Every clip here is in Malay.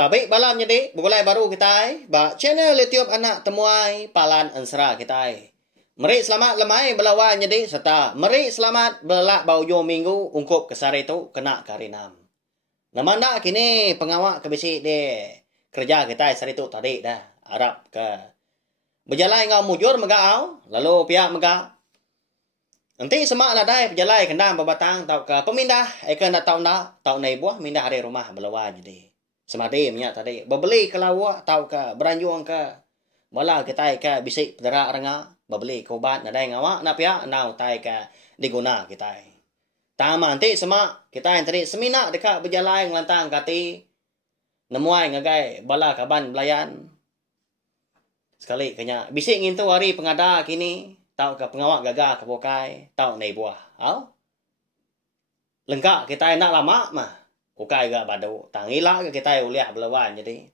Tapi malam jadi mulai baru kita ba channel YouTube anak temuai palan ansra kita. Mari selamat lemai belawan jadi serta mari selamat belak baujo minggu ungkup kesar itu kena karinam. Nama nak kini pengawak kebisi de kerja kita sari itu tadi dah Arab ke berjalan ngau mujur megau lalu pihak mega. Nanti semak lah dai berjalan kendam berbatang tau ke pemindah ikan dah tau nai buah mindah hari rumah belawan jadi. Semadi minyak tadi berbeli ke lawak tau ke beranjung ke bala kita ke bisik pedarak renga berbeli ke ubat nadai ngawak nak pihak nau tai ke diguna kita. Tama nanti semak kita yang tadi seminak dekat berjalan ngelantang kati nemuai ngagai bala kaban belayan sekali kenya bisik ngintu hari pengada kini tau ke pengawak gagah ke bokai tau nai buah au lengkap kita nak lama mah ukai gak badu tangila ke kita uliah belawan jadi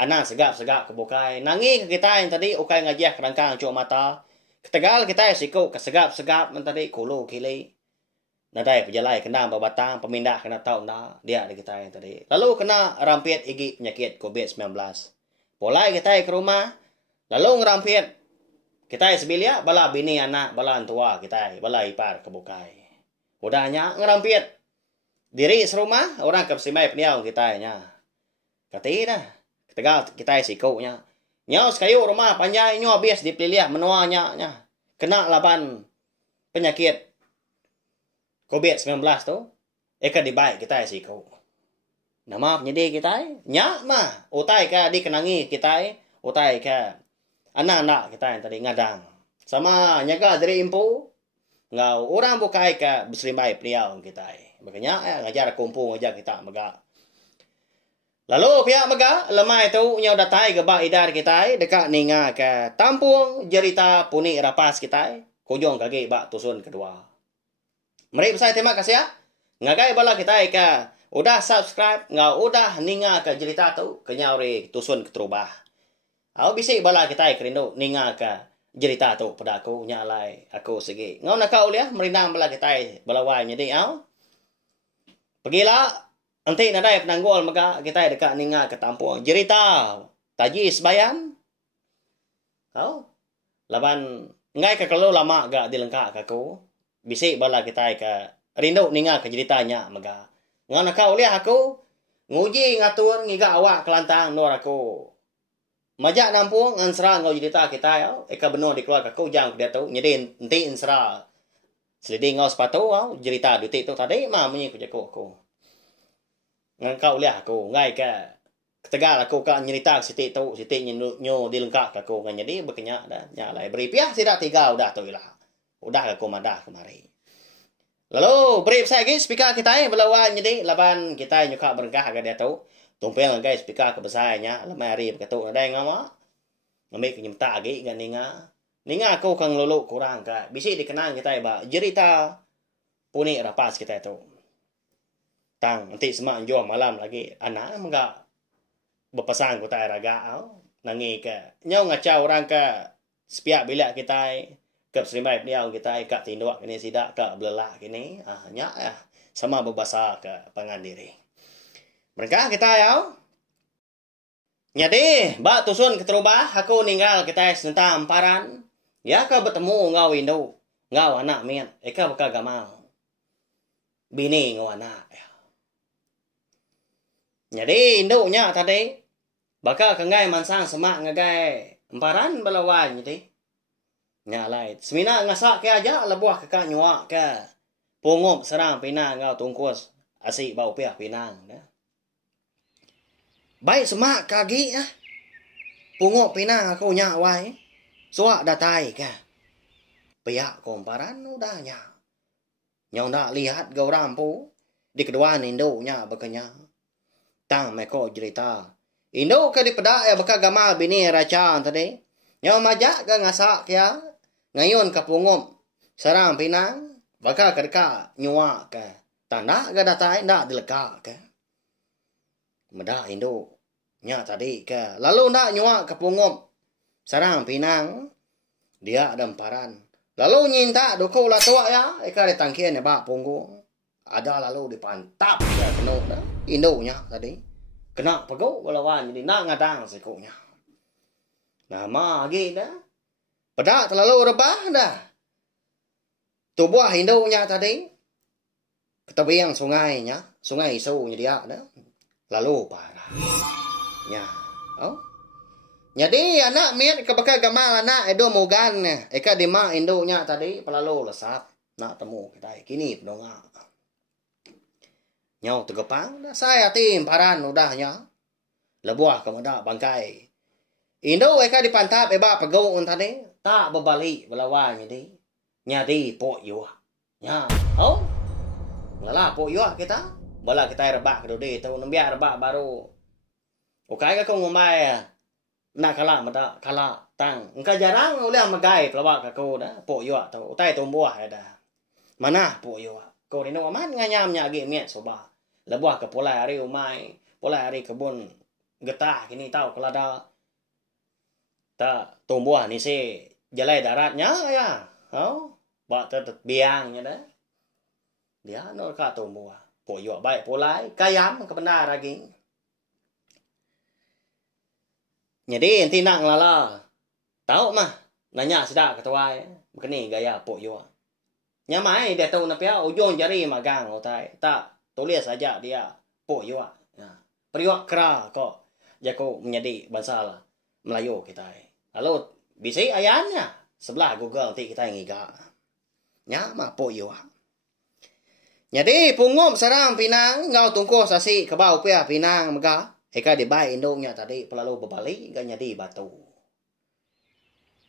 anak segap ke bokai nangi ke kita yang tadi ukai ngajah kerangkang cuk mata ketegal kita sikuk ke segap mentadi kulu kili nadai pejalai kena berbatang pemindah kena tahu na dia ada kita yang tadi lalu kena rampit igi penyakit COVID-19 polai kita ke rumah lalu ngerampit kita sebilia bala bini anak bala tua kita bala ipar ke bokai udahnya ngerampit diri serumah orang ke simai peniau kita nya kati dah ketegal kita sikuknya nyau sekayu rumah panjang nyo habis dipilih menuanya nya kena laban penyakit COVID-19 tu eka dibaik kita sikuk nama penyedi kita nya mah utai ka dikenangi kita utai ka anak-anak kita yang tadi ngadang sama nyaga dari impu ngau orang bukai ka berselimbai peniau kita makanya ngajar kumpul ngajar kita mega. Lalu pihak mega lemai tu nyau datai ke bak idar kita dekat ninga ke tampung jerita puni rapas kita kujung kaki bak tusun kedua. Mari saya terima kasih ya. Ngagai bala kita ke udah subscribe ngau udah ninga ke jerita tu kenyauri tusun keterubah. Au bisik bala kita kerindu ninga ke jerita tu pada aku nyalai aku segi. Ngau nak kau liah merindang bala kita balawan jadi au pergilah nanti nadai penanggul maka kita dekat ninga ke tampung jerita taji sebayan kau laban ngai ke kalau lama gak dilengkap ke aku bisik bala kita ke rindu ninga ke ceritanya maka ngana kau lihat aku nguji ngatur ngiga awak kelantang nur aku majak nampung ansra ngau cerita kita ya eka benar dikeluar aku jang dia tahu nyedin nanti ansra seliding ngau sepatu au cerita duti tu tadi mah menyi ku jago aku. Ngan kau lihat aku ngai ke ketegal aku ka nyerita siti tu siti nyo dilengkap aku ngan jadi berkenyak dah nyalai beri piah tidak tiga udah tu lah. Udah aku madah kemari. Lalu beri saya guys speaker kita belawan jadi laban kita nyuka berengkah agak dia tahu. Tumpel guys speaker kebesarnya lemari begitu ada ngama. Ngambil kenyemta lagi ngan ninga aku kang lulu kurang ka bisi dikenang kita ba jerita puni rapas kita itu tang nanti semak jual malam lagi anak enggak berpesan ku tai raga au nangi ke nyau ngacau orang ke sepiak bilak kita ke serimai dia kita kat tindak ini sidak ke belelah kini nya sama berbahasa ke pangan diri mereka kita ya nyadi ba tusun keterubah aku ninggal kita senta amparan ya ka bertemu ngau Indo ngau anak mian eka baka gamal bini ngau anak ya. Jadi Indo nya tadi baka kengai mansang semak ngagai amparan belawan jadi nya lai semina ngasak ke aja lebuah ke nyuak ke pungup serang pinang ngau tungkus asik bau piah pinang ya. Baik semak kagi ya pungup pinang aku nya wai suak datai ka. Pihak komparan udahnya. Nyau nak lihat gau rampu di kedua Indo nya bekenya. Tang meko cerita. Indo ke di pedak ya beka gamal bini raca tadi. Nyau majak ke ngasak ya. Ngayun ke pungup serang pinang baka ke dekat nyuak ke. Tanda ke datai ndak dilekak ke. Medak Indo nya tadi ke. Lalu ndak nyuak ke pungup sarang pinang dia ada emparan lalu nyinta doko lah tua ya eka ditangkian ya bak punggung ada lalu dipantap ya penuh dah Indonya tadi kena pegau balawan jadi nak ngadang sekunya. Nah ma lagi dah. Pada terlalu rebah dah. Tu buah induknya tadi ke tepian sungainya, sungai isunya dia dah. Lalu parah. Ya. Oh. Jadi anak miat kebaka gamal anak edo mogan eka dima induknya tadi pelalu lesap nak temu kita kini pedonga. Nyau tegepang dah saya tim paran udahnya. Lebuah kemudah bangkai. Indo eka dipantap eba pegau tadi tak berbalik belawan jadi. Nyadi pok yuah. Nya. Oh. Lala pok yuah kita. Bala kita rebak kedode tu nembiak rebak baru. Okai ka kong ngomai nak kalah mata kalah tang. Engkau jarang oleh magai pelawak aku dah. Pok yuak tu. Utai tumbuh dah. Mana pok yuak? Kau ni nak aman nganyamnya lagi miat soba. Lebuah ke pola hari umai. Pola hari kebun getah kini tahu kalau ada tak tumbuh ni si jalai daratnya ya. Oh, buat biangnya dah. Dia nak ka tumbuh. Pok yuak baik polai kayam ke benar lagi. Jadi nanti nak ngelala. Tahu mah. Nanya sedap ketua. Begini gaya pok yuak. Nyamai dia tahu napia ujung jari magang otai. Tak tulis saja dia pok yuak. Periwak kera kok. Jago menjadi bangsa Melayu kita. Lalu bisa ayahnya. Sebelah Google nanti kita ngiga. Nyama pok yuak. Jadi pungup sarang pinang. Ngau tungku sasi kebau pia pinang megah. Eka di bayi induknya tadi pelalu berbalik gak nyadi batu.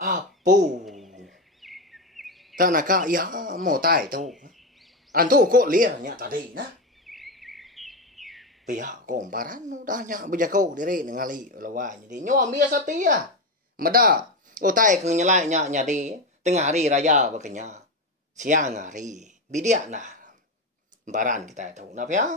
Apu. Tak nak ya mau tai tu. Antu kok liarnya tadi nah. Pihak komparan udahnya berjago diri ningali lawan jadi nyom biasa tia. Meda utai ke nyelainya nyadi tengah hari raya bekenya. Siang hari bidiak nah. Baran kita tahu napa ya?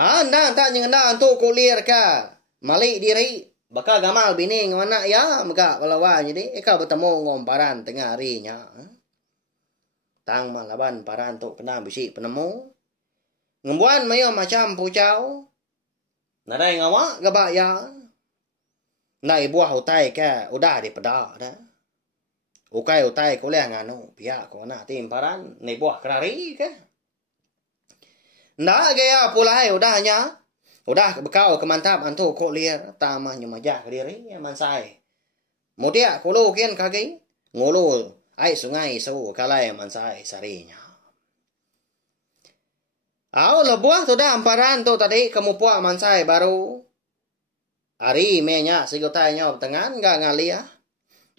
Anda tak nyengenda untuk kuliah ka. Malik diri. Bakal gamal bini ngana ya. Maka walawan jadi. Eka bertemu ngomparan tengah harinya. Tang malaban paran untuk kena bisi penemu. Ngembuan mayo macam pucau. Nadai ngawa gabak ya. Nai buah utai ka. Udah di pedak dah. Ukai utai kuliah nganu. Pihak ko na tim paran. Nai buah kerari ka. Ndak gaya pulai udahnya. Udah bekau kemantap antu kok liar tamah nyemajak diri mansai. Mudia kulo kian kaki ngulu ai sungai so kalai mansai sarinya. Au lebuah tu dah amparan tu tadi kamu puak mansai baru. Ari menya sigotanya tengan enggak ngalia.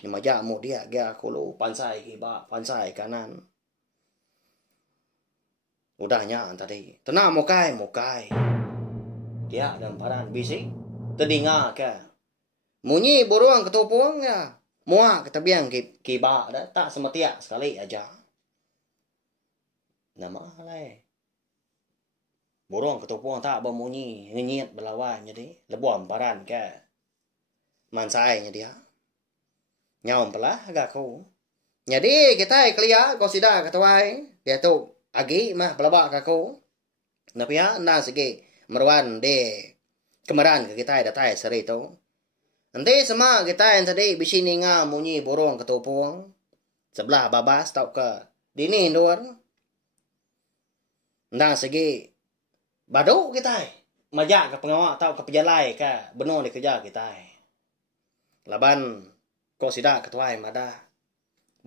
Nyemajak mudia gaya kulo pansai kiba pansai kanan. Udahnya tadi. Tenang mokai. Dia dan paran bisi. Tedinga ke. Munyi burung ketupung ya. Muak ketebiang kiba dah. Tak semetiak sekali aja. Nama lai. Burung ketupung tak bermunyi. Ngenyit berlawan jadi. Lebuam paran ke. Mansainya dia. Nyom pelah agak ku. Jadi kita kelia kau sidak ketuai. Dia tu. Agi mah pelabak aku. Tapi ya, nang segi meruan de kemeran ke kita datai seri tu. Nanti semua kita yang tadi bisi ninga munyi burung ketupung. Sebelah babas tau ke dini luar. Nang segi badu kita. Majak ke pengawak tau ke pejalai ke benar dikerja kita. Laban kau sidak ketuai madah.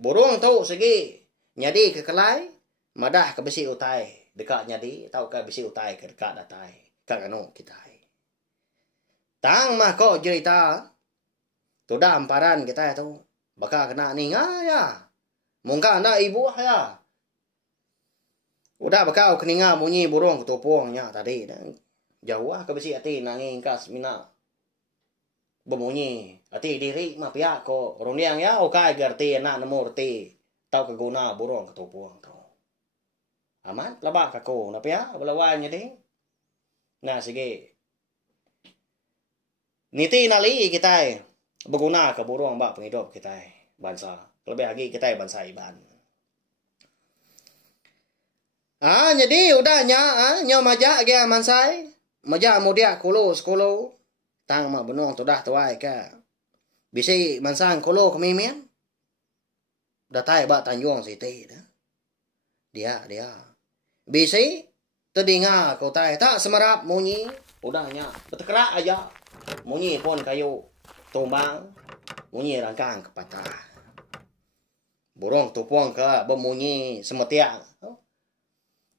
Burung tu segi nyadi ke kelai. Madah ke besi utai dekat nyadi tahu ke besi utai ke dekat datai kak kanu kita. Tang mah kok cerita tu dah amparan kita tu bakal kena ni ya. Mungkin anda ibu ya. Udah bakal keninga bunyi burung ketupungnya tadi dan jauh ke besi hati nanging kas mina berbunyi hati diri mah pihak kok runiang ya okai gerti nak nemu reti tahu keguna burung ketupung tu. Aman, labak ako. Napa ya? Balawan niya din. Na, sige. Niti nali kita baguna ka burong ba pangidop kita bansa. Lebih lagi kita bansa iban. Jadi udahnya nyo maja ge mansai. maja modia kolo tang ma benong to dah to ai ka bisi mansang kolo kami men datai ba tanjong si te dah dia bisi tedinga kau tai tak semerap munyi udahnya betekra aja munyi pon kayu tumbang munyi rangkang kepatah burung tupuang ke bemunyi semetiak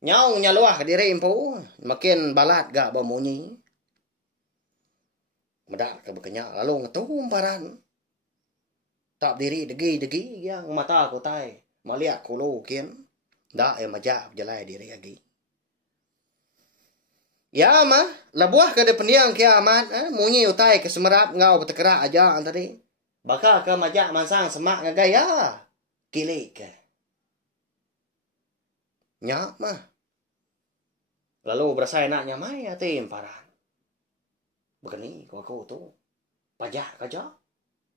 nyau nyaluah diri impu makin balat gak bemunyi medak ke bekenya lalu ngetum paran tak diri degi yang mata ko tai maliak kulo kien dak majab jalai diri lagi ya mah labuah ke pendiang kiamat munyi utai ke semerap ngau betekra aja tadi baka ke majak mansang semak ngagaya kilik ke nyak mah lalu berasa enaknya mai atim paran begini kau tu pajak kaja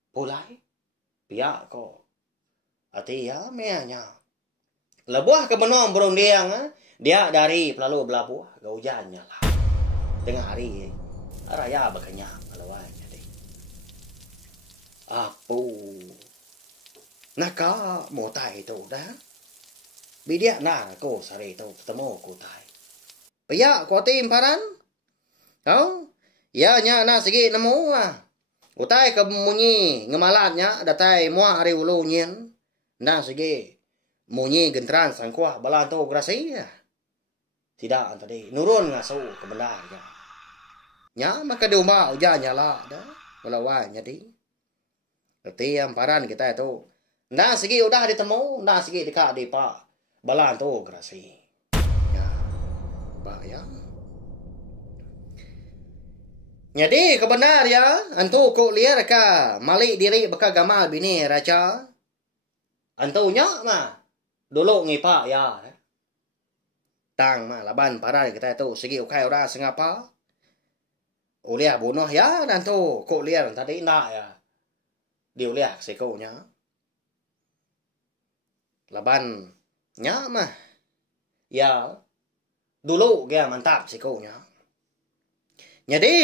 pulai pihak kau ati ya meanya labuah ke menom berundiang dia dari pelalu belabuah ke hujannya lah tengah hari raya berkenyak lawan jadi apu naka motai itu dah bidia na ko sare itu ketemu ko tai pihak ko tim paran kau ya nya na sigi nemu utai ke munyi ngemalatnya datai mua hari ulu nyen na sigi munyi gentran sangkuah balanto grasi tidak tadi nurun ngasu ke benar ya nya maka diumba ujannya lah dah melawan jadi tiam paran kita itu na sigi udah ditemu na sigi dekat di pak balanto grasi ya pak ya jadi kebenar ya antu kok liar ka malik diri beka gamal bini raja antunya mah dulu ngipak ya tang mah laban para kita itu segi ukai ora sengapa uliah bunuh ya dan tu kok liar tadi nak ya diuliah sekonya laban nya mah ya dulu dia mantap sekonya jadi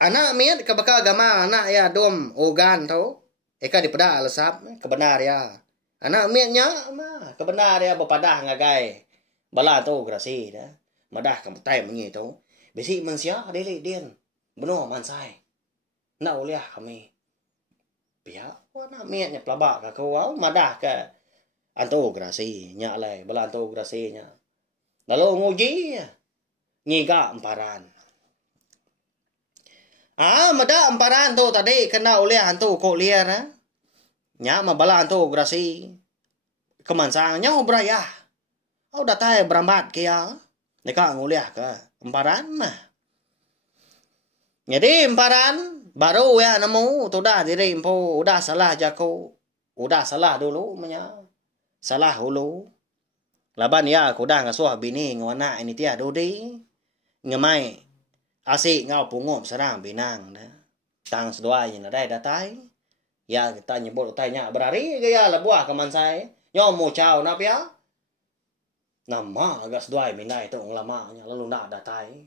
anak miat ke baka agama anak ya dom ogan tu eka dipeda alsap kebenar ya anak miatnya mah kebenar ya bepadah ngagai bala tu grasi dah madah ke tai mengi tu bisi manusia dili din beno mansai na uliah kami pia anak miatnya pelabak ka kau madah ke antu grasi nya lai bala antu grasi nya lalu nguji ngiga emparan mada emparan tu tadi kena oleh hantu kok liar nya mabala hantu grasi kemansangnya obraya udah tai berambat kia neka nguliah ke emparan mah jadi emparan baru ya nemu tu dah diri empu udah salah jaku udah salah dulu menya salah hulu laban ya aku dah ngasuh bini ngwana ini tia dodi ngemai asik ngau pungom serang binang dah tang sedoai na dai datai ya kita nyebut tanya berari gaya labuah kemansai nyo mo chao na pia nama agak sedoai minai tu lamanya lalu nak datai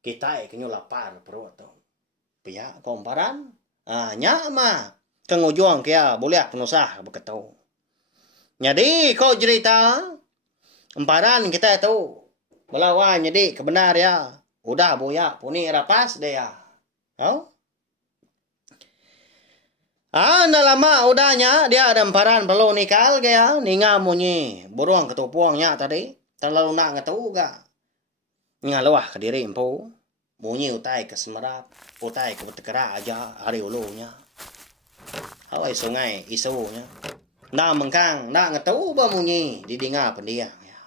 kita kenyo lapar perut tu pia komparan nya mah kengujuang kia boleh penusah beketau jadi kau cerita emparan kita itu melawan jadi kebenar ya udah boya puni rapas deh ya na lama udahnya dia ada emparan perlu nikal gaya ninga munyi burung ketupuangnya tadi terlalu nak ngetau ga ngaluah ke diri empu munyi utai ke semerap utai ke betekera aja hari ulunya hawai sungai isunya na mengkang na ngetau ba munyi di dinga pendiang ya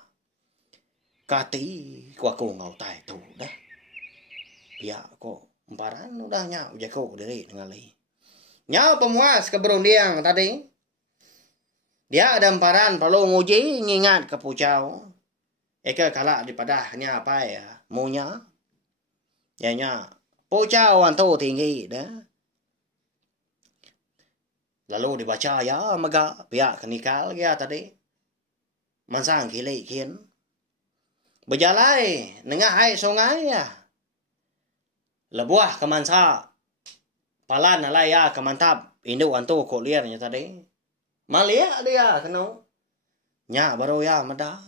kati ku aku ngau tai tu dah ya kok emparan udahnya ujaku diri dengan li nya pemuas ke berundiang tadi dia ada emparan perlu nguji ngingat ke pucau eka kala dipadahnya apa ya munya ya nya pucau antu tinggi dah lalu dibaca ya maga pihak kenikal ya tadi mansang kili kin berjalai nengah hai sungai ya Lebuah kemansa palan alai ya kemantap induk antu koliernya tadi. Malia dia kena. Nya baru ya mada.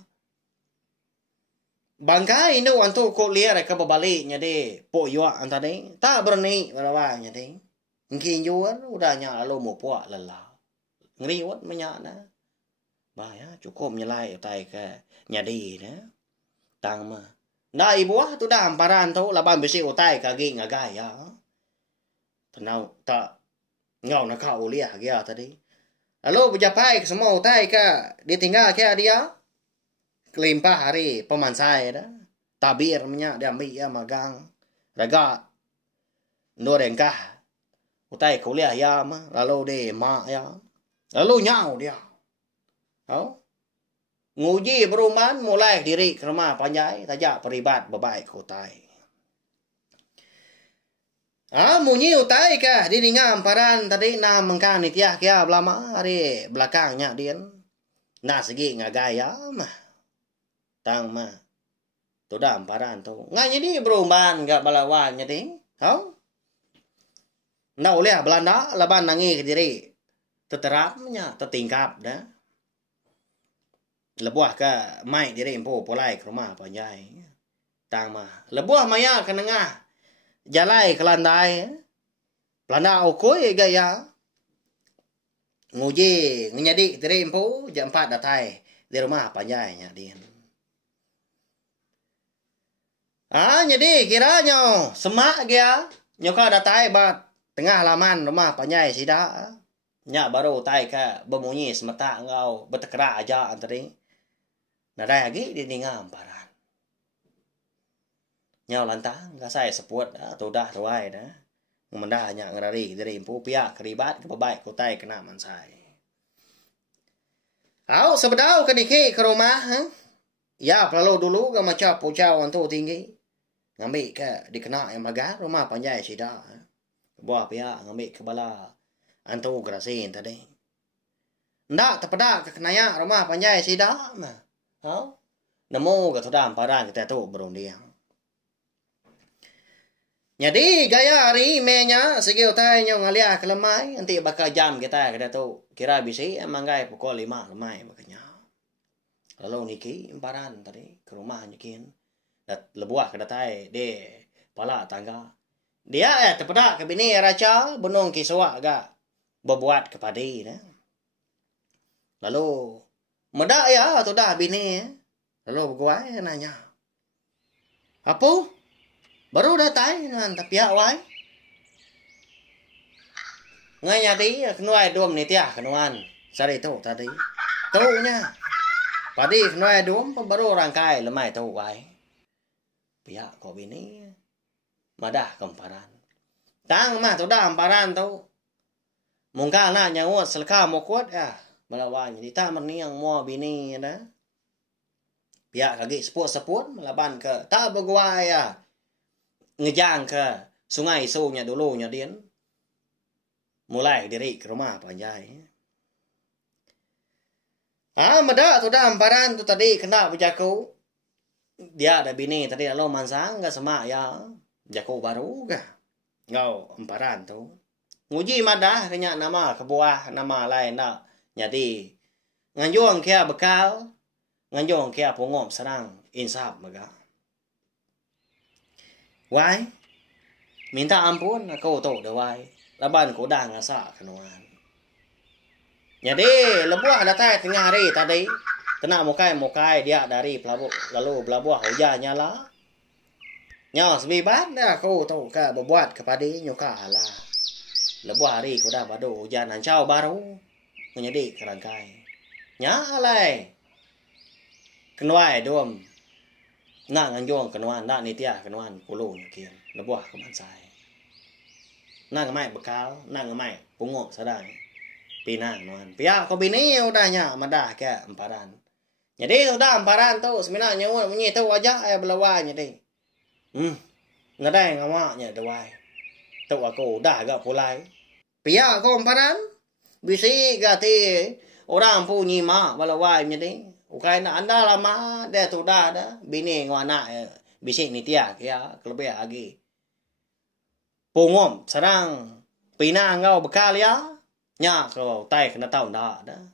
Bangkai induk antu kolier ke babaliknya de po yuak antade. Tak berani barawanya de. Mungkin jual udah nya lalu mau puak lelah. Ngeriwat menyana. Bahaya cukup nyelai utai ke nyadi na. Tang ma. Nah ibu tu dah amparan tu laban besi utai kagi ngagai ya. Tenau tak ngau nak kau liah dia tadi. Lalu berjapai ke semua utai ke ditinggal ke dia. Kelimpah hari pemansai dah. Tabir minyak dia ambil ya magang. Raga. Norengkah. Utai kuliah ya mah. Lalu de mak ya. Lalu nyau dia. Oh. Nguji perumahan mulai diri ke rumah panjai. Tajak peribat bebaik utai. Munyi utai kah di dingam paran tadi na mengkang ni tiah kia belama hari belakangnya dia. Na segi ngagaya mah. Tang mah. Tu dah paran tu. Nganya di perumahan gak balawannya di. Oh. Na oleh Belanda laban nangi ke diri. Teterapnya tertingkap dah. Lebuah ke mai diri empu polai ke rumah panjai. Tang mah. Lebuah maya ke nengah. Jalai ke landai. Pelanda okoi gaya. Nguji ngenyadik diri empu jam 4 datai di rumah panjainya dia. Jadi kiranya semak dia. Nyoka datai bat tengah laman rumah panjai sida. Nya baru tai ke bemunyi semata engkau bertekera aja antri. Nadai lagi di ningam paran. Nyau lantang gak saya seput atau dah ruai dah. Mendah nya ngerari dari impu pihak keribat kebaik kutai kena mansai. Au sebedau ke diki ke rumah. Ya perlu dulu ke macam pucau antu tinggi. Ngambil ke dikena yang magar rumah panjai sida. Buah pihak ngambil ke bala antu gerasin tadi. Ndak terpedak ke kenaya rumah panjai sida mah. Nemu ke tudam paran kita tu berundiang. Jadi gaya hari menya segi utai nyong ngalia ke lemai nanti bakal jam kita tu kira bisi emang gai pukul 5 lemai makanya. Lalu niki paran tadi ke rumah nyikin. Dat lebuah ke datai de pala tangga. Dia terpedak ke bini raja benung kiswak ga berbuat kepada dia. Lalu medak ya tu dah bini. Lalu berguai nanya. Apa? Baru datai dengan tapi awai. Ngay nyadi kenuai dom ni tiah kenuan. Sari tu tadi. Tu nya. Padi kenuai dom baru rangkai lemai tu wai. Pihak kau bini. Madah kemparan. Tang mah tu dah emparan tu. Mungkin nak nyawat selka mau kuat ya. Melawan jadi tak merniang mua bini dah. Pihak kaki seput-seput melaban ke tak berguai ya. Ngejang ke sungai isunya dulunya dia. Mulai diri ke rumah panjai. Meda tu dah emparan tu tadi kena berjaku. Dia ada bini tadi lalu mansang ke semak ya. Jaku baru ke. Ngau emparan tu. Nguji madah kenyak nama kebuah nama lain nak. Jadi nganjuang kia bekal. Nganjuang kia pungom serang insap mega. Wai, minta ampun aku tahu dah wai. Laban ku dah ngasa kenuan. Jadi lebuah datai tengah hari tadi. Kena mukai dia dari pelabuh lalu pelabuh hujannya lah. Nya sebibat dah aku tahu ke berbuat kepada nyuka lah. Lebuah hari ku dah badu hujan hancau baru. Menjadi kerangkai. Nya alai. Kenuai dom. Nak nganjuang kenuan, nak nitia kenuan kulu nyakin. Lebuah kemansai. Nak ngamai bekal, nak ngamai pungok sadang. Pinang nuan. Pihak ko bini udahnya madah ke emparan. Jadi sudah emparan tu sebenarnya bunyi tu wajah belawanya di. Nadai ngamaknya dewai. Tu aku dah agak pulai. Pihak ko emparan bisi gati orang punyi mak belawanya di. Ukai na anda lama dia tu dah bini ngwana bisik ni tiak ya kelebih lagi. pungom sarang pina ngau bekal ya nya ko tai kena tahu ndak dah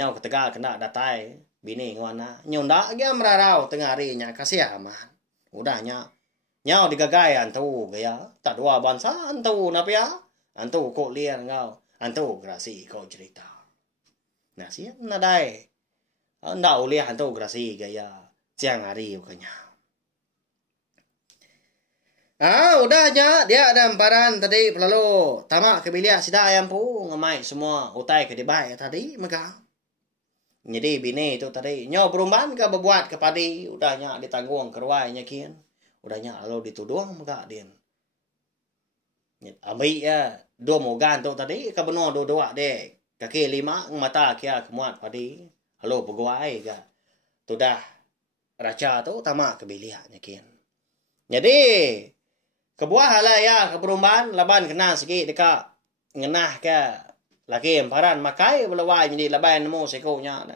nyau ketegal kena datai bini ngona nyonda ge merarau tengah hari nya kasih aman udah nyau digagai antu gaya tak dua bansa antu napa ya antu kok liar ngau antu grasi kau cerita nah sih nadai ndau liar antu grasi gaya siang hari kanya udahnya dia ada emparan tadi lalu tamak ke bilik sida ayam pu ngamai semua utai ke dibai tadi mega. Jadi bini itu tadi nyaw perumahan ke berbuat ke padi udahnya ditanggung keruainya kian. Udahnya lalu dituduh mega din. Ambil ya dua mogan tu tadi ke benua dua dek kaki lima mata kia kemuat padi lalu pegawai ke sudah raja tu tamak ke biliknya kian. Jadi kebuah halaya ke perumahan laban kena sikit dekat ngenah ke laki emparan makai belawai jadi laban nemu sekonya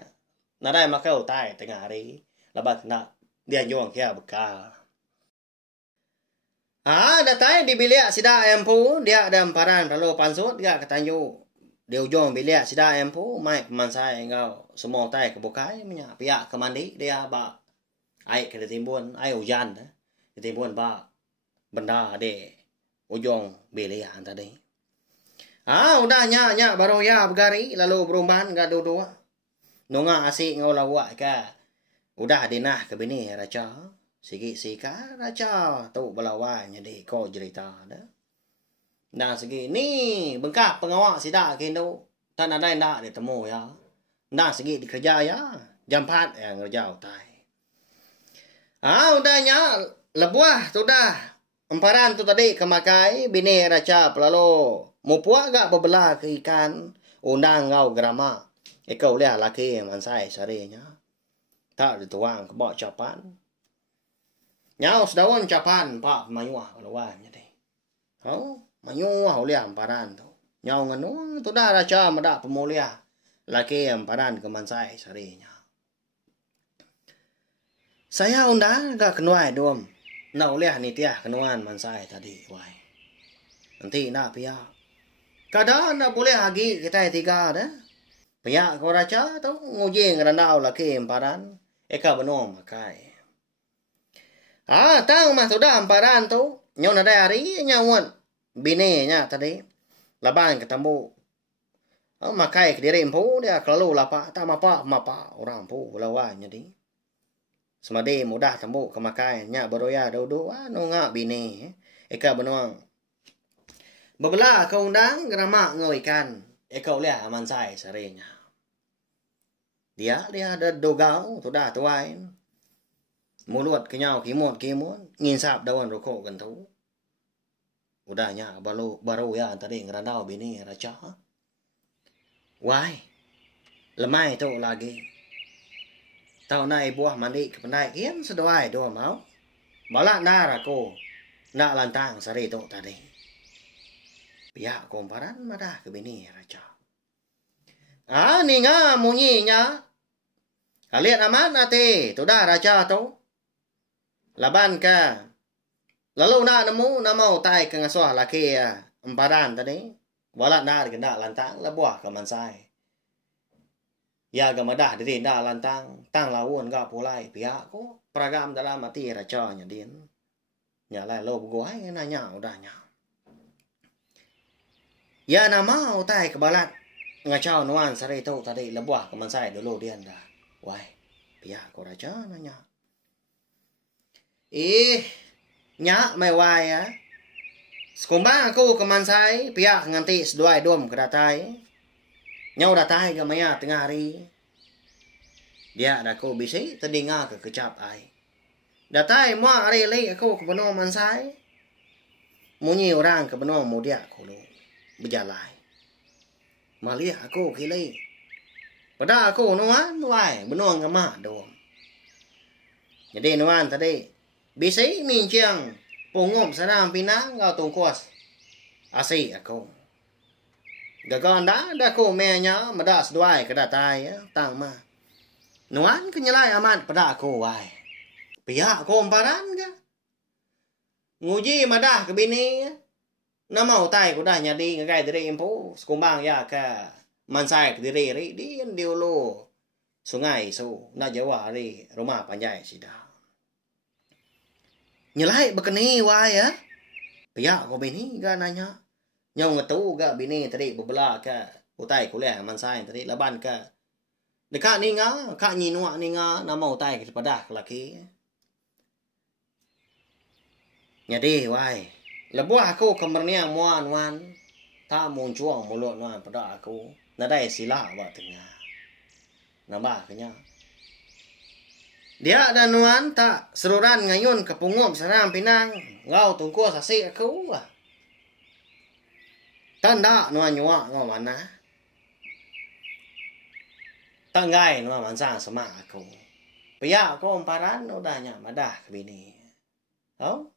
nadai makai utai tengah hari laban kena dia juang kia bekal datai di bilik sida empu dia ada emparan lalu pansut dia ketanju di ujung bilik sida empu mai pemansai engkau semua utai kebukai minyak pihak kemandi dia ba ai ke timbun ai hujan timbun ba benda de ujung bilian tadi. Udah nya baru ya bergari lalu perumahan gak dua. Nunga asik ngau lawak ka. Udah dinah ke bini raja. Sigi sika raja tu belawanya di ko cerita dah. Nah segi ni bengkak pengawak sida kendo. Tan ada ndak ditemu ya. Nah segi dikerja ya. Jam 4 yang kerja utai. Udahnya lebuah sudah. Emparan tu tadi kemakai bini raja lalu mupuak gak bebelah ke ikan undang ngau grama ekau lihat laki mansai sarinya tak dituang ke bawah capan nyau sedawan capan pak mayuah lawannya deh mayuah lihat emparan tu nyau ngenuang tu dah raja medak pemulia laki emparan ke mansai sarinya saya undang gak kenuai dom nak lihat ni tiah kenuan mansai tadi wai nanti nak pihak kadang nak boleh lagi kita tiga dah pihak kau raja tu nguji ngerandau laki emparan eka benom makai tang mah sudah emparan tu nyon ada hari nyawon bini nya tadi laban ketemu makai ke diri empu dia kalau lapa tak mapa orang pu lawannya di semade mudah tembuk kemakai nya beroya dodo nonga bini eka benuang bebelah kau undang grama ngoikan ekau lihat aman sai sarinya dia ada dogau sudah tuain mulut kenyau kimut nginsap daun rokok gentu udahnya baru ya tadi ngerandau bini raja wai lemai tu lagi tau nai buah mandi ke pendai kian sedoai doa mau balak dar aku nak lantang sari tu tadi pihak komparan madah ke bini raja ni nga munyinya kalian aman ate tu dah raja tu laban ka lalu nak nemu nama utai ke ngasuh laki emparan tadi balak dar ke nak lantang la buah ke mansai ya gamadah diri dah lantang tang lawon ga pulai pihak ko peragam dalam mati raja nya din nya la lo buai nanya udahnya ya nama utai ke balat ngacau nuan sare tu tadi lebuah ke mansai dulu dia dah wai pihak ko raja nanya nya mai wai ya sekumbang aku ke mansai pihak nganti seduai dom ke datai nyau datai ke maya tengah hari dia ada ko bisi tedinga ke kecap ai datai mua hari li aku ke benua mansai munyi orang ke benua mudia ko lu berjalai malih aku kili pada aku nuan wai benua ngama dom jadi nuan tadi bisi minciang pungum sanam pinang ngau tungkos asi aku gagal dah ko menya madas duai ke datai tang ma nuan kenyalai amat pada aku wai pihak ko emparan ke nguji madah ke bini Nama utai ko dah nyadi ngagai diri impo sekumbang ya ka mansai ke diri ri di diolo sungai so na Jawa ri rumah panjai sida. Nyelai bekeni wa ya. Pia ko bini ga nanya. Nyong ngatu ga bini tadi bebelah ka utai ko le mansai tadi laban ka. Dekat ni nga ka nyinua ni nga nama utai ke padah laki. Nyadi wai. Lebuah aku kemernia muan wan tak muncuang mulut wan pada aku nadai sila wa tengah nambah kenya dia dan wan tak seruran ngayun ke pungum Serang Pinang ngau tungku sasi aku tanda nuan nyua ngau mana tanggai nuan mansang semak aku pia aku umparan udahnya madah ke bini oh.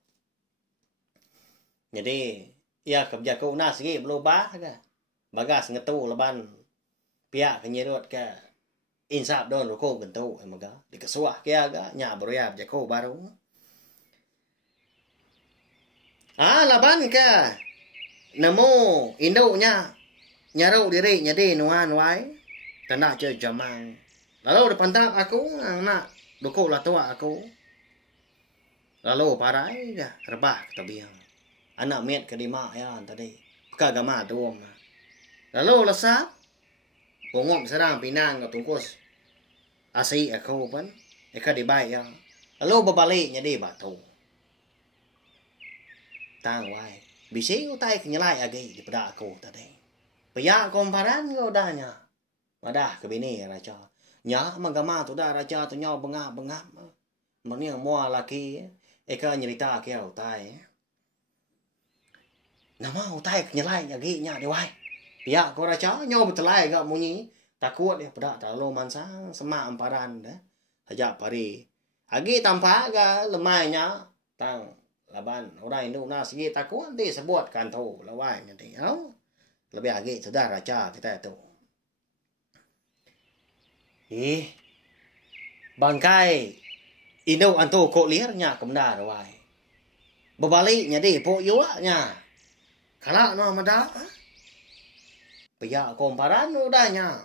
Jadi, ya kerja kau nak segi berubah ke. Bagas ngetu leban pihak kenyerut ke insap don roko gentu emaga. Dikesuah ke aga nya beroyab jako baru. Laban ke nemu induknya nyaru diri nyadi nuan wai. Tanda je jamang. Lalu depan tap aku nak roko lah tua aku. Lalu parai dah rebah ketabiang. Anak met ke lima ya tadi. Kagama tuom. Lalu lesap. Pungom Serang Pinang ke tungkus. Asi aku pun. Eka dibaik ya. Lalu berbalik jadi batu. Tang wai. Bisi utai kenyelai lagi daripada aku tadi. Pia komparan kau dahnya. Madah ke bini raja. Nya magama tu dah raja tu nyau bengap-bengap. Merniang mua laki. Eka nyerita ke utai. Nama utai kenyelai lagi nya diwai. Pihak ko raja nyo betelai gak munyi. Takut dia pada terlalu mansang semak emparan dah. Hajak pari. Agi tampak ga lemainya tang laban orang Indo nas segi takut nanti sebut kan tu lawai nanti. Lebih agi sudah raja kita tu. Bangkai Indo antu kok liarnya kemana lawai. Berbaliknya di pok yuaknya. Kalau no madah, pihak komparan udahnya.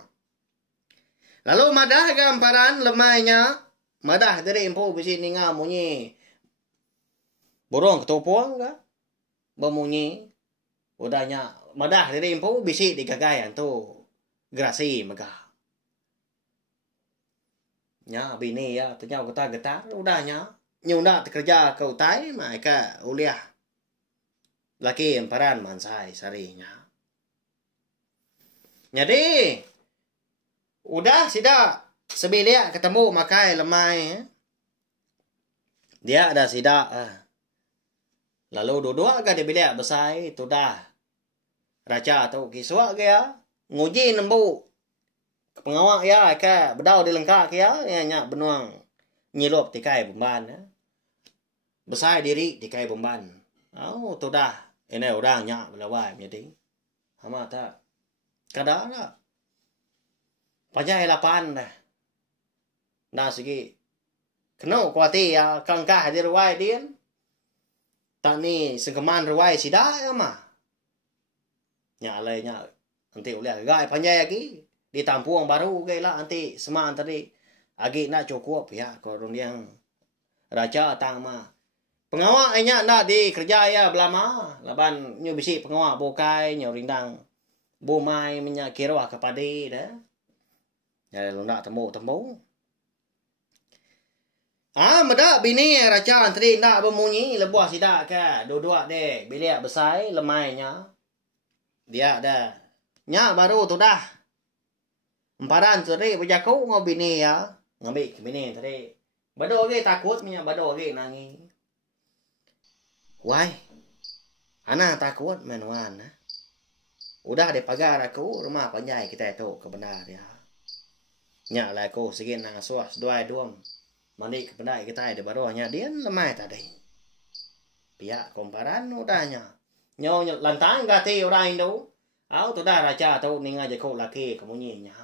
Lalu madah gamparan lemainya, madah dari empu bisi ninga munyi. Borong ketupuang ga, bemunyi. Udahnya, madah dari empu bisi digagayan tu gerasi megah. Nya bini ya, ternyata getar-getar udahnya. Nyunda kerja ke utai, mereka uliah. Laki emparan mansai sarinya. Jadi, udah sida sebilia ketemu makai lemai. Dia ada sida. Lalu dua-dua agak dibilia besai itu dah. Raja atau kiswa ya nguji nembu pengawak ya ke bedau di lengkak ya nya benuang nyilup tikai bemban. Besai diri tikai bemban. Oh, tu dah. Ini orangnya belawai jadi. Hama tak. Kadang lah. Pajai lapan dah. Nah segi. Kena kuati ya kangkah di ruai dia. Tak ni sengkeman ruai sida ya mah. Nya nanti uliah gai panjai lagi. Di tampuang baru gai lah nanti semaan tadi. Agi nak cukup ya korang yang raja tang mah. Pengawak nya nak di kerja ya belama. Laban nyu bisi pengawak bokai nyu rindang. Bomai minyak kirwah kepadi dah. Ya lu nak temu. Medak bini raja antri nak bermunyi lebuah sidak ke. Dua-dua dek bilik besai lemainya. Dia dah. Nya baru tu dah. Emparan tadi berjaku ngau bini ya. Ngambil ke bini tadi. Bado lagi takut minyak bado lagi nangi. Why? Ana takut menuan. Udah di pagar aku rumah panjai kita itu kebenar ya. Nya lah aku segin nang suas dua duam. Mandi kebenar kita di barunya dia lemai tadi. Pihak komparan udahnya. Nyo lantang gati orang Indo. Tu dah raja tu ninga jako laki kemunyinya.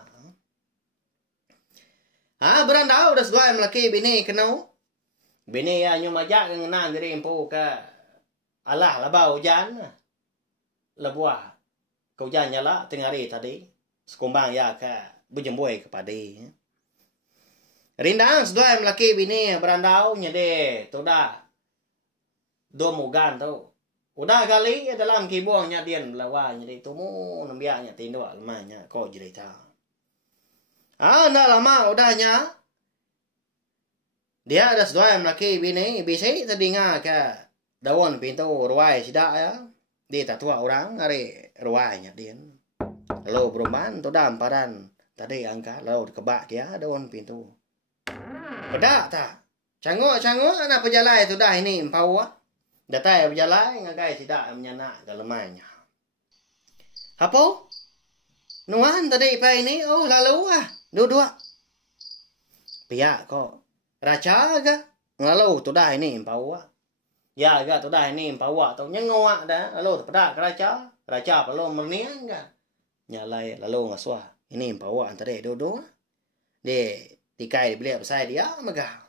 Berandau udah sedua laki bini kenau. Bini ya nyo majak ngenan diri empu ke Allah labau hujan. lebuah kau jangan nyala tengah hari tadi sekumbang ya ka bujemboy kepada rindang sedua melaki bini berandau nyede toda domugan tau udah kali dalam kibuangnya dian belawa nyede tumu nambiaknya tindo lemahnya kau jadi ta ndak lama udahnya dia ada sedua melaki bini bisa tadinga ka daun pintu ruai sidak ya dia tak tua orang hari ruainya dia lalu perumahan tu dah amparan tadi angka lalu kebak dia daun pintu pedak tak canguk anak pejalai tu dah ini empau datai pejalai ngagai sidak menyana dalamnya apa nuan tadi pa ini lalu dua pihak kok raja ga lalu tu dah ini empau ya ga tu dah ini pawa tu nyengoa dah lalu pada raja perlu mernian ga nyalai lalu ngaswa ini pawa antara dua de tikai beli besar dia megah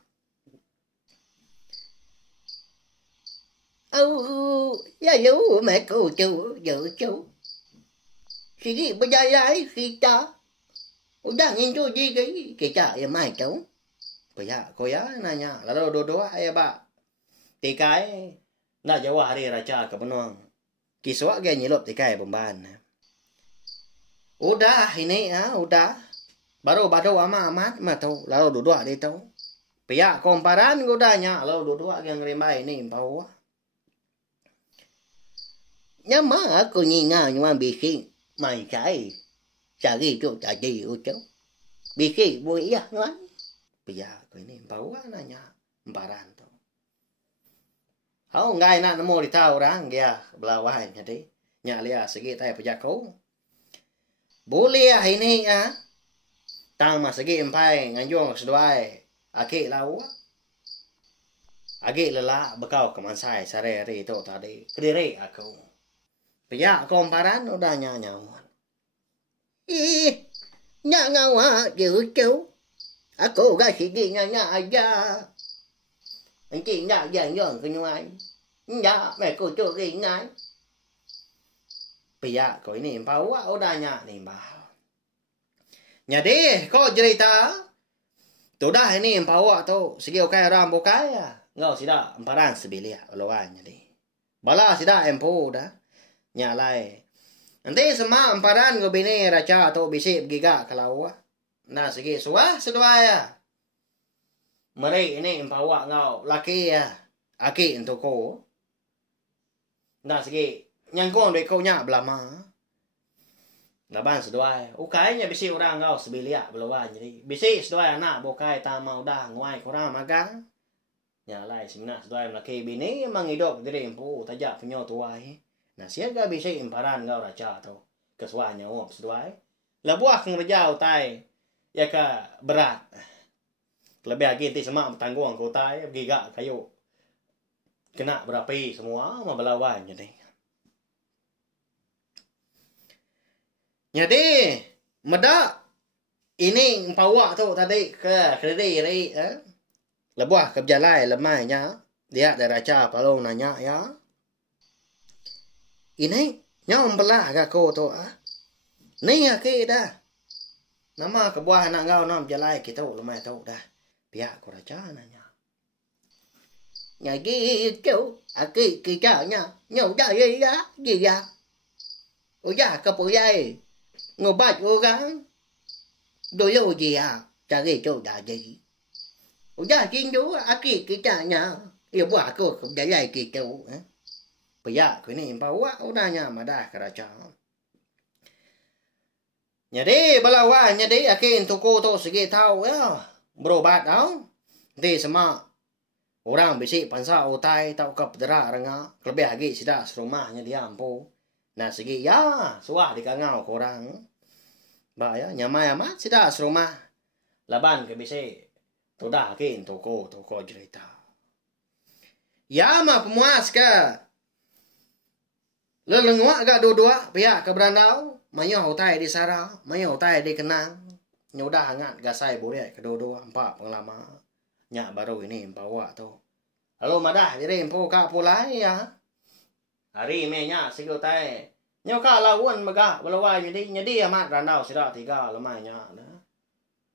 ya yo mẹ cô chú vợ chú si berjaya kita udah ngincu gì kita ya mai cháu bây giờ cô ya nanya lalu dua ya ba tikai na jawa hari raja ke benong kiswa ge nyilop tikai bomban udah ini udah baru amat tahu lalu dua dia tahu pihak komparan godanya lalu dua yang nerima ini bawa nyama aku nyinga nyuan bikin main cari tu tadi ucap bikin boleh ya nuan pihak aku ini bawa nanya komparan không ngay na mua đi tao ráng kia belawai jadi nya lia segi tai pejako boleh ini tang mas segi empai nganjong seduai ake lau ake lela bekau kemansai sare ri to tadi kediri aku pejak komparan udah nya nya ngawa jeu aku ga segi nya aja anh chị nhà dành nhường cái ngoài nhà mẹ cô cho cái ngay bây giờ có niệm bảo ở đây nhà niệm bảo nhà đi có gì ta tôi đã hay niệm bảo tôi sẽ kêu cái ram bộ cái ngau sih dah emparan sebelia lawan nhà đi bala sih dah empo dah nhà lại nanti semua emparan gue bini raja atau bisip giga kalau nah segi suah sedua ya mari ini empawa ngau laki aki untuk ko nah segi nyangkong dek kau nya belama laban sedua ukainya bisi orang ngau sebelia belawan jadi bisi sedua anak bokai ta mau dah nguai korang magang nya lai simna sedua laki bini emang hidup diri empu tajak punyo tuai nah siaga bisi emparan ngau raja tu kesuanya om sedua labuah keng rejau tai ya ka berat lebih lagi nanti semua tanggung kau tai giga kayu kena berapi semua mau belawan jadi meda ini pawa tu tadi ke kredit lebuah ke berjalan lemahnya dia dari raja kalau nanya ya ini nyom belah ke kau tu ni ya ke dah nama kebuah anak kau nam berjalan kita lemah tu dah pihak ko raja nanya ngaji chú aki kita nya nhậu ra gì ya uja ka po yai ngobat orang doyo gì cari chú dah gì uja kinju aki kita nya ya buat ko berjalan kita pihak ko ni bawa udahnya madah ke raja jadi balawa jadi aki toko to segi tahu ya berobat tau nanti semua orang bisi pansa otai tau ke pedera renga lebih lagi sida serumahnya dia ampu nah segi ya suah di kangau korang ba ya nyamai amat sida serumah laban ke bisi tu dah kin toko cerita ya mah pemuas ke lelengwa ga dua pihak ke berandau mayo otai di sara mayo otai di kenang nyudah hangat gasai boleh kedua empat pengalaman nyak baru ini bawa tu lalu madah jadi empo ka pulai ya hari me nya sigo tai Nyo ka lawan maga balawai nyadi amat randau sira tiga lemai nya na.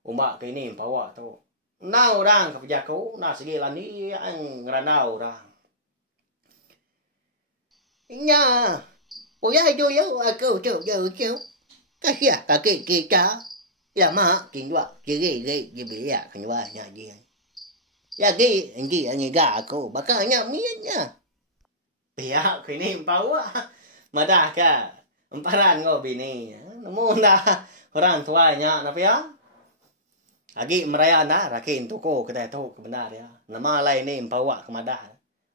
Umak ke ini pawa tu. Nau orang ke pejaku na segi lani ang randau orang. Nya. Ôi ai tôi yêu câu châu châu châu. Cái gì à cái cha. Ya ma kinh đoạ cái bị à kinh đoạ nhà gì. Ya cái anh gà cô bà cái nhà miết nha. Bia cái này bảo á. Mà đã cả. Paran ngo bini. Namun dah orang tua nya na pia. Agi meraya na rakin toko kita tu benar ya. Nama lain ni bawa ke madah.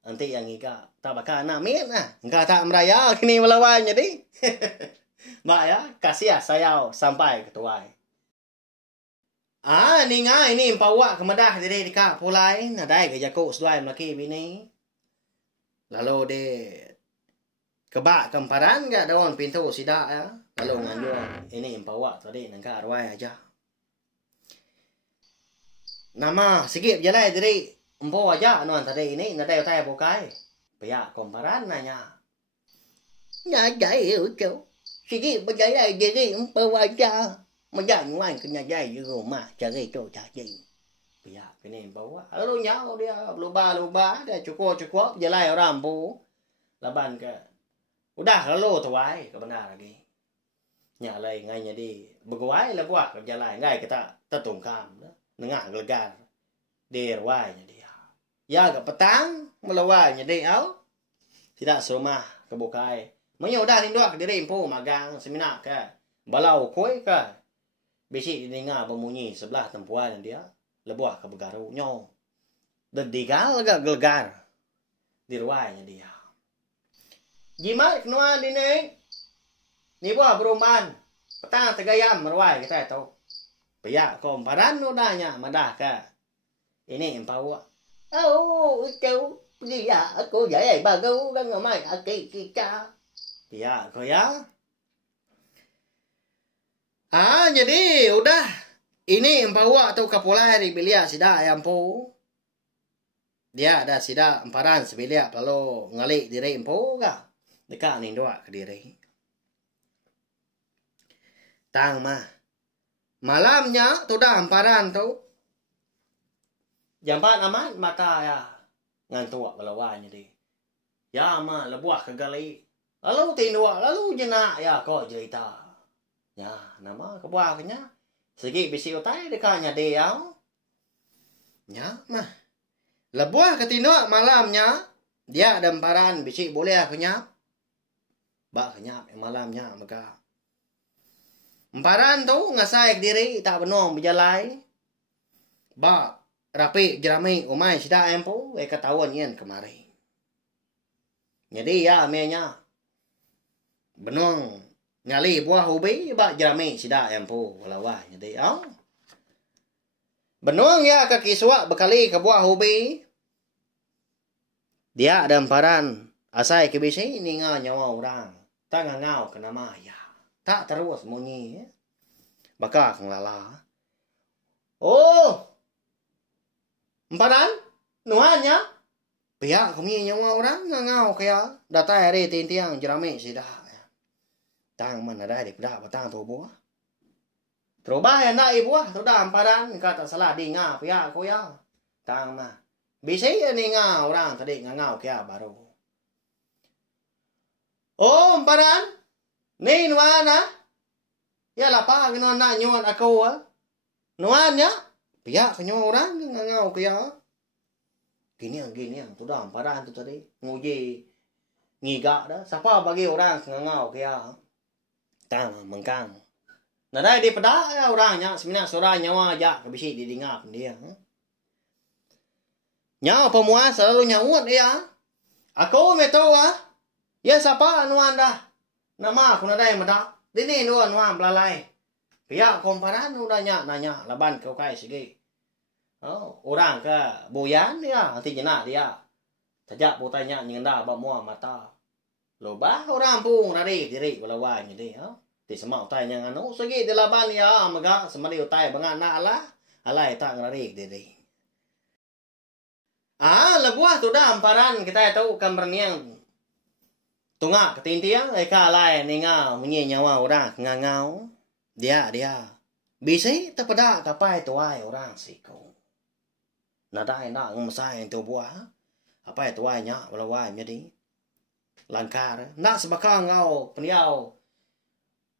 Nanti yang ika tabaka na miet na. Enggak tak meraya kini melawan jadi. Mak ya, kasih sayau sampai ke tuai. Ni ngai ni bawa ke madah jadi dika pulai na dai ke jago suai melaki bini. Lalu de kebak kemparan gak daun pintu sida ya. Lalu nganjuan ini bawa tadi nangka arwai aja. Nama sikit jalai dari empo aja non tadi ini nadai utai bukai. Pihak komparan nanya. Nya jai ucau. Sikit berjaya jadi empo aja. Menjadi wan kena jai di rumah cari tu cari. Pihak ini bawa. Lalu nyau dia luba dia cukup jalai orang bu. Laban ke. Udah lalu tuai kebenar lagi. Nya lai ngai jadi berguai lah buat kerja lain ngai kita tertungkam. Nengah gelegar. Dia wainya dia. Ya ke petang melawainya dia au. Tidak serumah kebukai. Menyodah tindak diri impu magang seminar ke. Balau koi ke. Bisik didengar berbunyi sebelah tempuan dia. Lebuah ke begaru nyong. Dedigal ke gelegar. Di ruainya dia. Jimat kenua dini. Ni buah beruman. Petang tegayam meruai kita itu. Pihak komparan udahnya madah ke. Ini empau. Oh, kau pergi ya. Aku jaya bagau kan ngamai aki kita. Pihak kau ya. Jadi udah. Ini empau atau kapulai di bilia sida empu. Dia ada sida emparan sebilia lalu ngalik diri empu ka. Dekat ni doa ke diri. Tang mah. Malamnya tu dah emparan tu. Jambat amat mata ya. Ngantuk belawanya di. Ya mah lebuah ke gali. Lalu tindua, lalu jenak ya kau cerita. Ya, nama kebuah kenya. Segi bisi utai dekatnya dia. Ya mah. Lebuah ke tindua malamnya. Dia ada emparan bisi boleh kenyap. Bak kenyap malamnya maka. Emparan tu ngasai diri tak benong berjalai. Bak rapi jerami umai sida empu ketahuan yen kemari. Jadi ya amenya benong ngali buah ubi bak jerami sida empu walawah jadi au. Benong ya ke kiswa bekali ke buah ubi. Dia ada emparan asai ke bisi ni nyawa orang. Tak ngau kena maya. Tak terus munyi. Bakal lala. Oh. Emparan? Nuanya? Pihak kami nyawa orang ngau kaya. Datai hari tiang jerami sidah. Tang mana dah di pedak batang tu buah. Terubah ya nak ibu tu dah emparan. Kata salah di ngau pihak ko ya. Tang mah. Bisa ni ngau orang tadi ngau kaya baru. Oh, emparan? Ni nuana? Ya lapa kena nak nyuan aku ah. Nuanya? Pihak kenyo orang ngau kaya. Gini yang tu dah emparan tu tadi. Nguji ngigak dah. Siapa bagi orang ngau kaya. Tang mengkang. Nah dah di pedak ya orangnya sebenarnya seorang nyawa aja kebisi didengar dia. Nyawa pemuas selalu nyawut ya. Aku metu ah. Ya siapa nuan dah. Nama aku nadai medak. Dini nuan belalai. Pihak komparan udah nanya laban kau kai segi. Oh, orang ke boyan dia nanti jenak dia. Tajak butanya nyenda ba mua mata. Loba orang pun dari diri belawai ni dia. Ti semau tai yang anu segi di laban ya maga semari utai bangan na lah. Alai tak ngari diri. Lebuah tu dah emparan kita tahu kan berniang. Tungak ketintiang eka lai ninga menye nyawa orang ngangau. Dia. Bisa terpedak kapai tuai orang siko. Nada enak ngemasai tu buah. Apa itu tuainya walawai jadi. Langkar. Nak sebakang ngau peniau.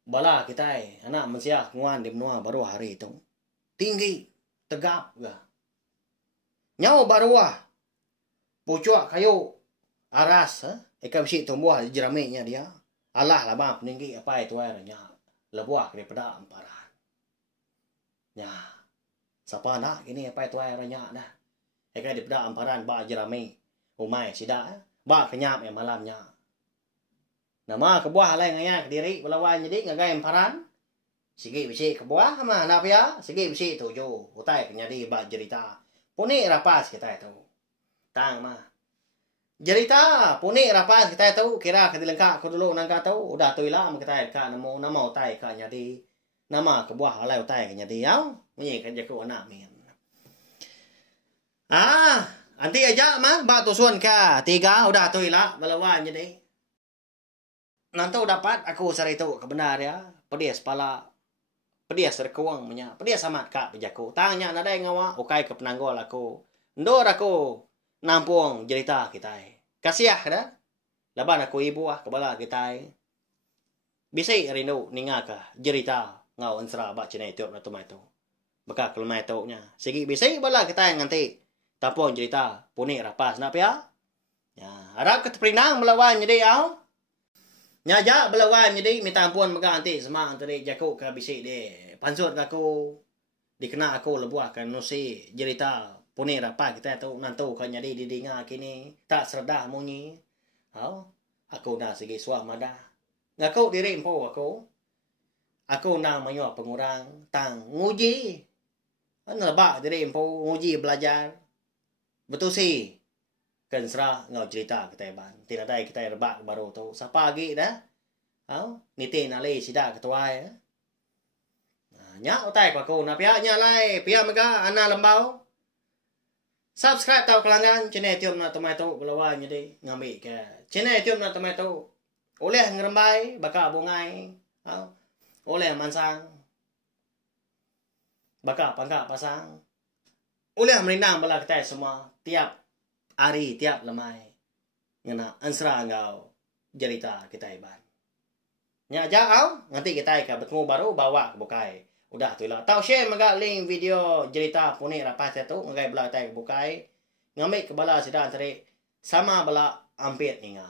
Bala kita anak manusia nguan di benua baru hari itu. Tinggi, tegap ga. Nyau baruah. Pucuk kayu aras, eka bisi tumbuh jeramiknya dia. Allah lah bang peninggi apa itu airnya. Lebuah daripada amparan. Ya. Siapa nak ini apa itu airnya dah. Eka daripada amparan ba jeramik. Umai sida, ba kenyap yang malamnya. Nama kebuah lain ngaya kediri belawan jadi ngagai amparan. Sige bisi kebuah mah nak ya. Sige bisi tuju. Utai kenyadi ba jerita. Puni rapas kita itu. Tang mah. Jerita puni rapas kita itu kira kedilengka aku dulu nangka tahu udah tu ilah kita ka nama utai ka nyadi. Nama kebuah alai utai ka nyadi yau. Menyi kan jaku anak min. Anti aja mah ba tu suan ka 3 udah tu ilah belawan jadi. Nanti dapat aku sari itu kebenar ya. Pedias pala. Pedias rekuang punya. Pedias amat kak bejaku. Tanya nada ngawa. Ukai ke penanggol aku. Ndor aku. Nampung cerita kita. Kasiah dah. Laban aku ibu kebala kita. Bisa rindu ninga ka cerita. Ngau ansra bak cina itu na tumai tu. Baka kelmai tu nya. Segi bisa bala kita nganti. Tampung cerita. Puni rapas nak ya. Ya, harap keteprinang melawan jadi au. Nyaja belawan jadi minta ampun maka nanti semang tadi jaku ke bisik de pansut aku dikena aku lebuah kan nusi cerita puni apa kita tu nantu kan jadi di dengar kini tak serdah munyi aku dah segi suah mada ngaku diri empo aku nak mayuh pengurang tang nguji lebak diri empo nguji belajar betul sih kan serah ngau cerita kita ban tidak ada kita rebak baru tu siapa lagi dah niti nali sida ketua ya nya utai kwa ko na pia nya lai pia mega ana lembau subscribe tau kelangan channel tium na tomato belawan jadi ngambil ke channel tium na tomato oleh ngerembai baka bungai oleh mansang baka pangka pasang oleh merindang bala kita semua tiap hari tiap lemai ngena ansra ngau cerita kita iban nya jauh nanti kita ka betemu baru bawa bukai udah tu lah tau share maga link video cerita puni rapas tu ngai bela tai bukai ngambil ke bala sidang tadi sama bala ampit ninga